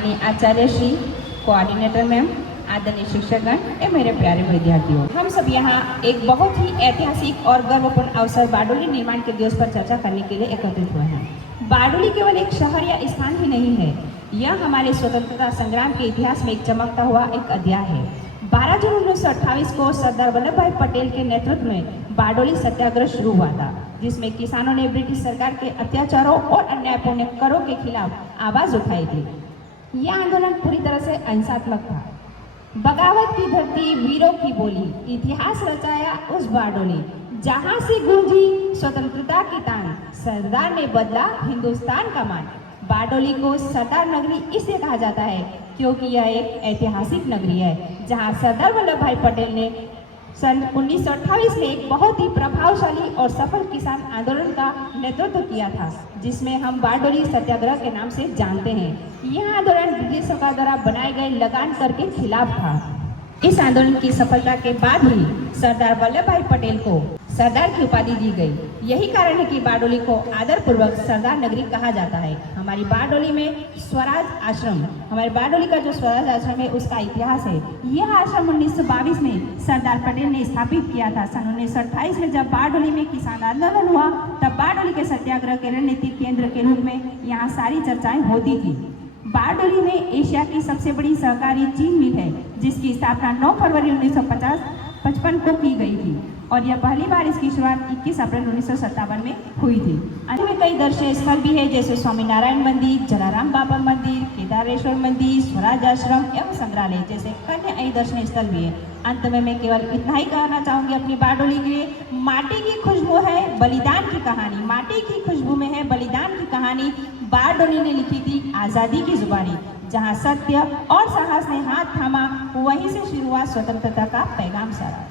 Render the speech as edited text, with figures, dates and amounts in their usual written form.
माननीय आचार्य Shri, coordinator ma'am, आदरणीय शिक्षकगण एवं मेरे प्यारे विद्यार्थियों, हम सब यहाँ एक बहुत ही ऐतिहासिक और गर्वपूर्ण अवसर बारडोली निर्माण के दिवस पर चर्चा करने के लिए एकत्रित हुए हैं। बारडोली केवल एक शहर या स्थान ही नहीं है, यह हमारे स्वतंत्रता संग्राम के इतिहास में एक चमकता हुआ एक अध्याय है। 12 जून 1928 को सरदार वल्लभ भाई पटेल के नेतृत्व में बारडोली सत्याग्रह शुरू हुआ था, जिसमें किसानों ने ब्रिटिश सरकार के अत्याचारों और अन्यायपूर्ण करों के खिलाफ आवाज उठाई थी। यह आंदोलन पूरी तरह से अहिंसात्मक था। बगावत की धरती, वीरों की बोली, इतिहास रचाया उस बारडोली जहां से गूंजी स्वतंत्रता की तान, सरदार ने बदला हिंदुस्तान का मान। बारडोली को सरदार नगरी इसलिए कहा जाता है क्योंकि यह एक ऐतिहासिक नगरी है जहां सरदार वल्लभ भाई पटेल ने सन 1928 में एक बहुत ही प्रभावशाली और सफल किसान आंदोलन का नेतृत्व किया था, जिसमें हम बारडोली सत्याग्रह के नाम से जानते हैं। यह आंदोलन ब्रिटिश सरकार द्वारा बनाए गए लगान कर के खिलाफ था। इस आंदोलन की सफलता के बाद ही सरदार वल्लभ भाई पटेल को सरदार की उपाधि दी गई। यही कारण है कि बारडोली को आदरपूर्वक सरदार नगरी कहा जाता है। हमारी बारडोली में स्वराज आश्रम, हमारे बारडोली का जो स्वराज आश्रम है उसका इतिहास है। यह आश्रम 1922 में सरदार पटेल ने स्थापित किया था। सन 1928 में जब बारडोली में किसान आंदोलन हुआ तब बारडोली के सत्याग्रह के रणनीतिक केंद्र के रूप में यहाँ सारी चर्चाएं होती थी। बारडोली में एशिया की सबसे बड़ी सहकारी चीनी मिल है, जिसकी स्थापना 9 फरवरी 1955 को की गई थी और यह पहली बार इसकी शुरुआत 21 अप्रैल 1957 में हुई थी। अन्य में कई दर्शनीय स्थल भी है, जैसे स्वामीनारायण मंदिर, जलाराम बाबा मंदिर, केदारेश्वर मंदिर, स्वराज आश्रम एवं संग्रहालय जैसे कई दर्शनीय स्थल भी है। अंत में मैं केवल इतना ही कहना चाहूँगी अपनी बारडोली के लिए, माटी की खुशबू है बलिदान की कहानी, माटी की खुशबू में है बलिदान की कहानी। बारडोली ने लिखी थी आज़ादी की जुबानी, जहाँ सत्य और साहस ने हाथ थामा, वहीं से शुरू हुआ स्वतंत्रता का पैगाम सारा।